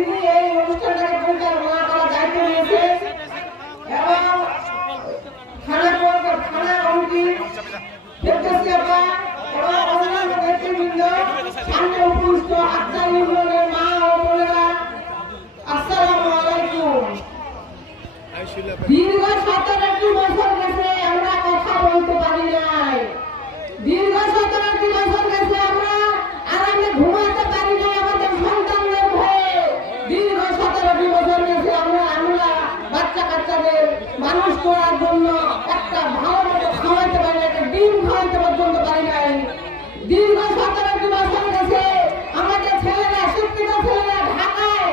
যিনি এই অনুষ্ঠানটাকে পরিচালনা করার দায়িত্ব নিয়েছে এবং থানা কমিটি ফেরদৌসিয়াপা এবং অন্যান্য নেতৃবৃন্দ সামনে উপস্থিত আত্মা ইউনিয়নের মা ও বোনেরা, আসসালামু আলাইকুম। দীর্ঘ 17টি বছর গেছে আমরা কথা বলতে পারি নাই। দীর্ঘ 17টি বছর গেছে আমরা আরামে ঘুমাতে পারি নাই আমাদের সন্তানদের ভয়ে। দীর্ঘ 17টি বছর গেছে আমরা বাচ্চা কাচ্চাদের মানুষ করার জন্য একটা ভালো মতো খাওয়াইতে পারি না, একটা ডিম খাওয়াইতে পর্যন্ত পারি নাই। দীর্ঘ 17টি বছর গেছে আমাদের ছেলেরা, শিক্ষিত ছেলেরা ঢাকায়